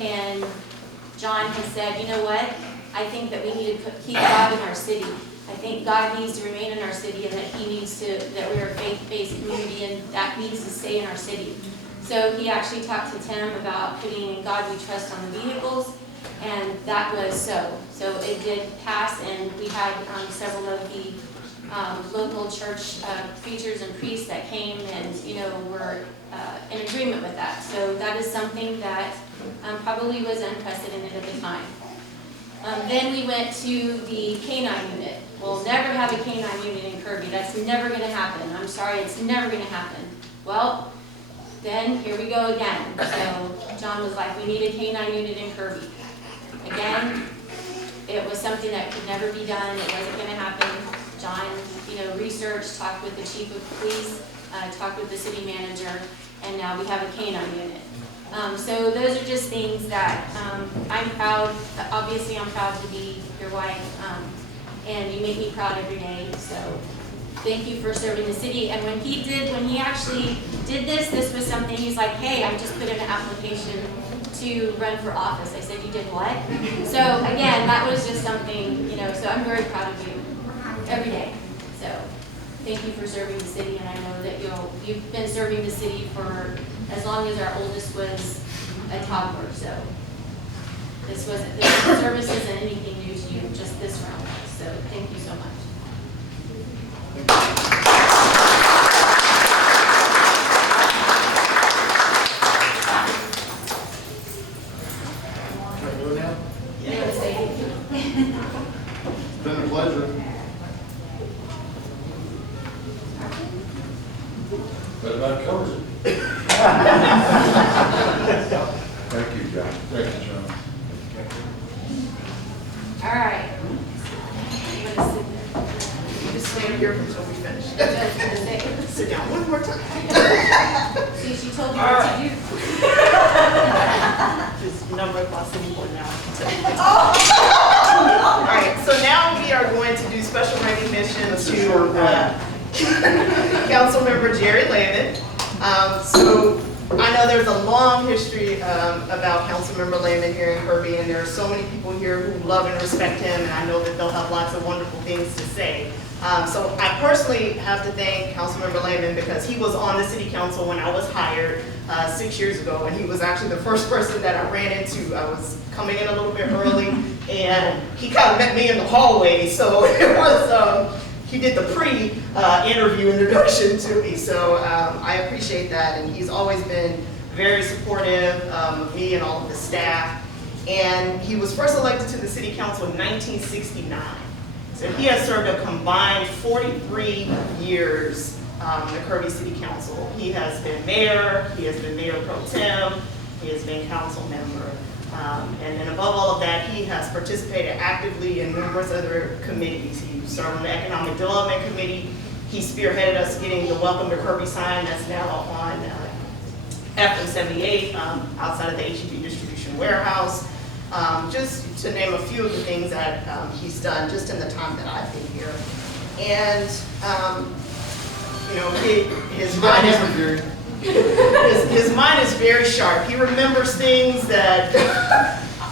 and John has said, you know what? I think that we need to keep God in our city. I think God needs to remain in our city, and that that we are a faith-based community, and that needs to stay in our city. So he actually talked to Tim about putting "In God We Trust" on the vehicles, and that was so. So it did pass, and we had several of the local church preachers and priests that came and, were in agreement with that. So that is something that probably was unprecedented at the time. Then we went to the K-9 unit. We'll never have a K-9 unit in Kirby. That's never going to happen. I'm sorry, it's never going to happen. Well, then here we go again. So John was like, we need a K-9 unit in Kirby. Again, it was something that could never be done. It wasn't going to happen. John, researched, talked with the chief of police, talked with the city manager, and now we have a K-9 unit. So those are just things that I'm proud. Obviously, I'm proud to be your wife, and you make me proud every day. So thank you for serving the city. And when he actually did this was something. He's like, hey, I just put in an application to run for office. I said, you did what? So again, that was just something. So I'm very proud of you every day. So thank you for serving the city, and I know that you've been serving the city for as long as our oldest was a toddler. So this service isn't anything new to you, just this round. So thank you so much. It's been a pleasure. That about covers it. Thank you, John. Thank you, John. All right. I'm gonna sit there. You just stand here until we finish. Just gonna say- Sit down one more time. See, she told me what to do. Just number across anymore now. All right, so now we are going to do special recognition to Councilmember Jerry Lehman. So I know there's a long history about Councilmember Lehman here in Kirby, and there are so many people here who love and respect him, and I know that they'll have lots of wonderful things to say. So I personally have to thank Councilmember Lehman because he was on the city council when I was hired 6 years ago, and he was actually the first person that I ran into. I was coming in a little bit early, and he kind of met me in the hallway, so it was, he did the pre-interview introduction to me, so I appreciate that, and he's always been very supportive of me and all of the staff. And he was first elected to the city council in 1969. So he has served a combined 43 years in the Kirby City Council. He has been mayor, he has been mayor pro tem, he has been council member. And then above all of that, he has participated actively in numerous other committees. He served on the Economic Development Committee. He spearheaded us getting the Welcome to Kirby sign that's now on FM 78 outside of the HEB distribution warehouse. Just to name a few of the things that he's done just in the time that I've been here. And, his mind is his mind is very sharp. He remembers things that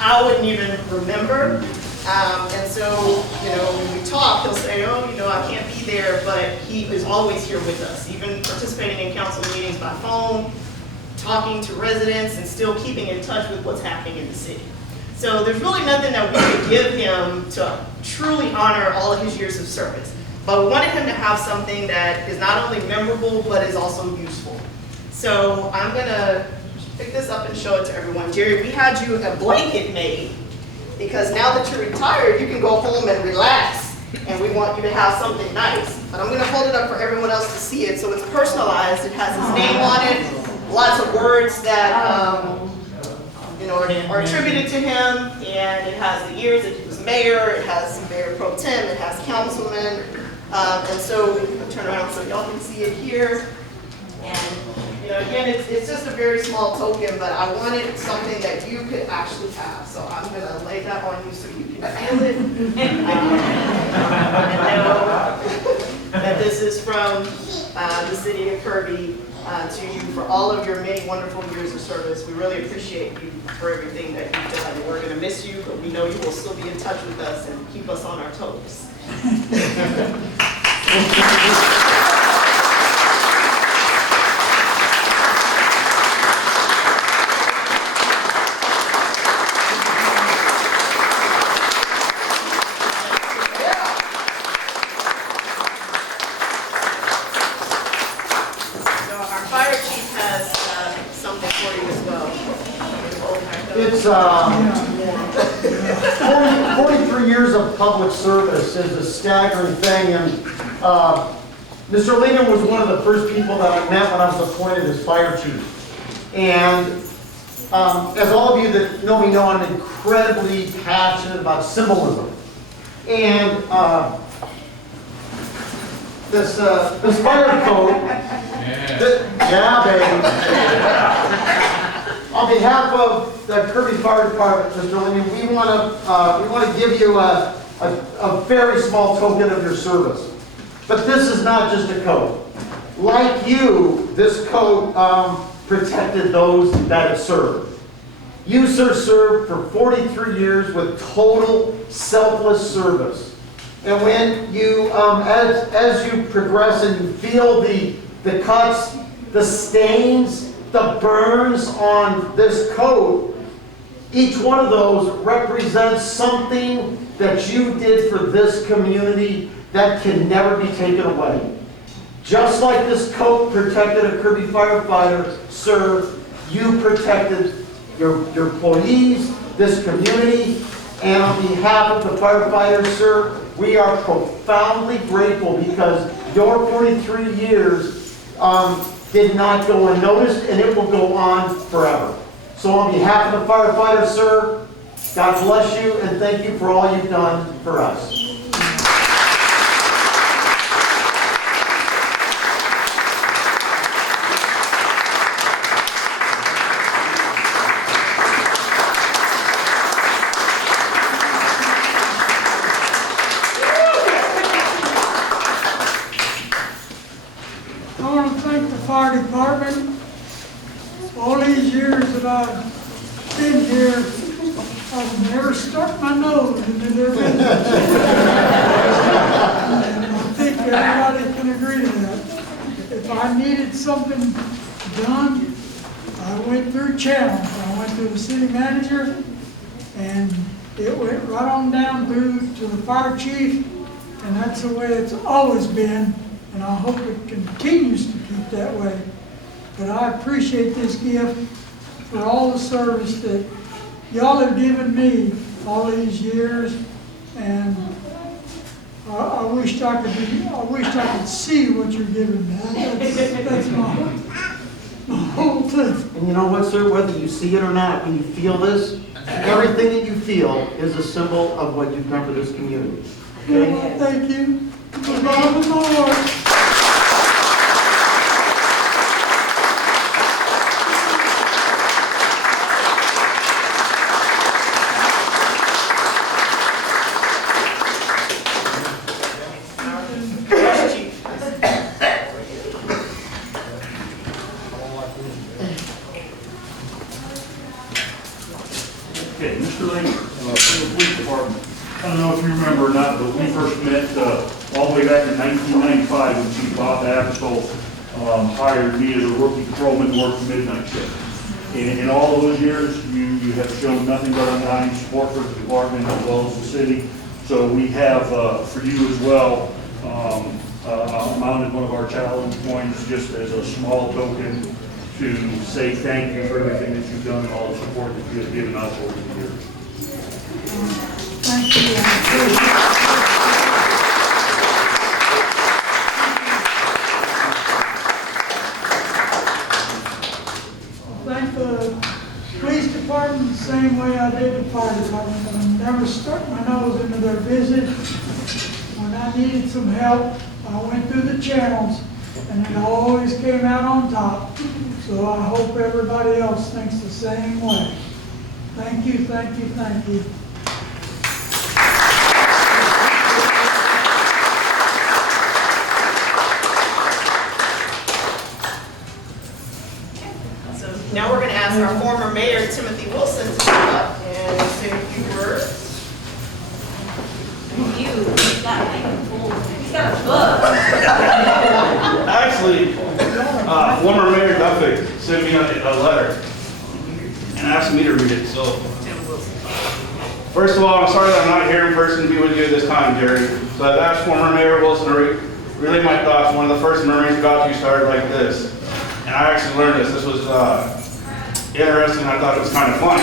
I wouldn't even remember. And so, when we talk, he'll say, I can't be there, but he is always here with us, even participating in council meetings by phone, talking to residents, and still keeping in touch with what's happening in the city. So there's really nothing that we could give him to truly honor all of his years of service. But we wanted him to have something that is not only memorable, but is also useful. So I'm gonna pick this up and show it to everyone. Jerry, we had you a blanket made because now that you're retired, you can go home and relax, and we want you to have something nice. But I'm gonna hold it up for everyone else to see it. So it's personalized, it has his name on it, lots of words that are attributed to him, and it has the years that he was mayor, it has mayor pro tem, it has councilman, and so I'll turn around so y'all can see it here. And again, it's just a very small token, but I wanted something that you could actually have. So I'm going to lay that on you so you can feel it. And know that this is from the city of Kirby, to you for all of your many wonderful years of service. We really appreciate you for everything that you've done. And we're going to miss you, but we know you will still be in touch with us and keep us on our toes. It's 43 years of public service is a staggering thing, and Mr. Lehman was one of the first people that I met when I was appointed as fire chief. And as all of you that know me know, I'm incredibly passionate about symbolism. And this fire code, yeah, baby. On behalf of the Kirby Fire Department, Mr. Lehman, we want to give you a very small token of your service. But this is not just a code. Like you, this code protected those that it served. You, sir, served for 43 years with total selfless service. And when you, as you progress and you feel the cuts, the stains, the burns on this coat, each one of those represents something that you did for this community that can never be taken away. Just like this coat protected a Kirby firefighter, sir, you protected your employees, this community, and on behalf of the firefighters, sir, we are profoundly grateful because your 43 years did not go unnoticed, and it will go on forever. So on behalf of the firefighters, sir, God bless you, and thank you for all you've done for us. I want to thank the fire department. All these years that I've been here, I've never stuck my nose into their business. And I think everybody can agree to that. If I needed something done, I went through channels. I went to the city manager, and it went right on down through to the fire chief, and that's the way it's always been. And I hope it continues to keep that way. But I appreciate this gift for all the service that y'all have given me all these years, and I wish I could see what you're giving me. That's my whole thing. And you know what, sir? Whether you see it or not, when you feel this, everything that you feel is a symbol of what you've done for this community. Okay? Well, thank you. From the bottom of my heart. Okay, Mr. Lane, from the police department. I don't know if you remember or not, but we first met all the way back in 1995 when Chief Bob Apostol hired me as a rookie patrolman to work the midnight shift. In all those years, you have shown nothing but undying support for the department as well as the city. So we have, for you as well, mounted one of our challenge points just as a small token to say thank you for everything that you've done and all the support that you have given us over the years. Thank you. Thank the police department the same way I did the fire department. I never stuck my nose into their business. When I needed some help, I went through the channels, and it always came out on top. So I hope everybody else thinks the same way. Thank you, thank you, thank you. ask our former mayor, Timothy Wilson, to come up and say a few words. He's got like a full, he's got a book. Actually, former Mayor Duffick sent me a letter and asked me to read it, so. First of all, I'm sorry that I'm not here in person to be with you this time, Jerry. So I've asked former Mayor Wilson to relay my thoughts. One of the first memories about you started like this. And I actually learned this. This was interesting. I thought it was kind of funny.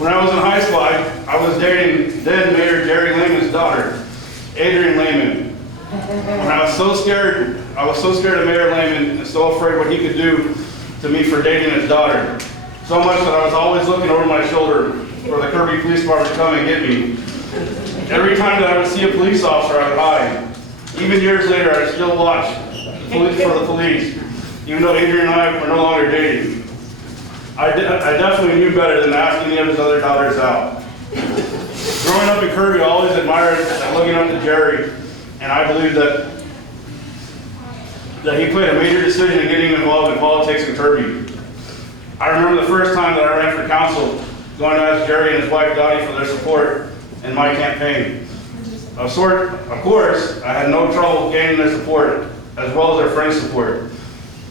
When I was in high school, I was dating then Mayor Jerry Lehman's daughter, Adrian Lehman. When I was so scared of Mayor Lehman and so afraid what he could do to me for dating his daughter. So much that I was always looking over my shoulder for the Kirby Police Department to come and get me. Every time that I would see a police officer, I would hide. Even years later, I still watch for the police, even though Adrian and I were no longer dating. I definitely knew better than to ask any of his other daughters out. Growing up in Kirby, I always admired looking up to Jerry, and I believe that he played a major decision in getting involved in politics in Kirby. I remember the first time that I ran for council, going to ask Jerry and his wife Dottie for their support in my campaign. Of course, I had no trouble gaining their support, as well as their friends' support.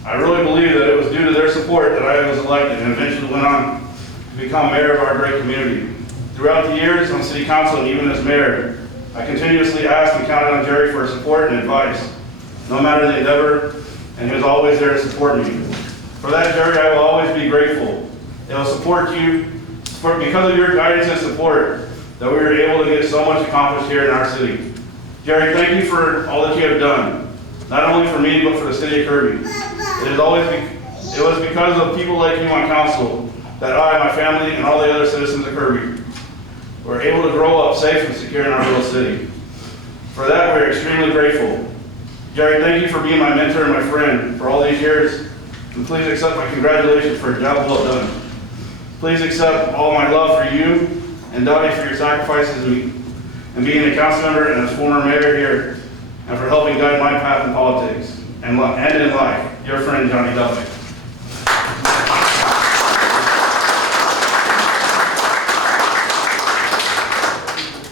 I really believe that it was due to their support that I was elected and eventually went on to become mayor of our great community. Throughout the years on city council and even as mayor, I continuously asked and counted on Jerry for support and advice, no matter the endeavor, and he was always there to support me. For that, Jerry, I will always be grateful. It will support you, because of your guidance and support, that we were able to get so much accomplished here in our city. Jerry, thank you for all that you have done, not only for me, but for the city of Kirby. It was because of people like you on council that I, my family, and all the other citizens of Kirby were able to grow up safe and secure in our little city. For that, we are extremely grateful. Jerry, thank you for being my mentor and my friend for all these years, and please accept my congratulations for a job well done. Please accept all my love for you and Dottie for your sacrifices and being a council member and as former mayor here, and for helping guide my path in politics and in life. Your friend, Johnny Duffick.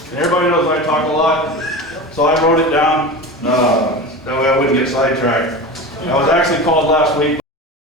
And everybody knows I talk a lot, so I wrote it down. That way I wouldn't get sidetracked. I was actually called last week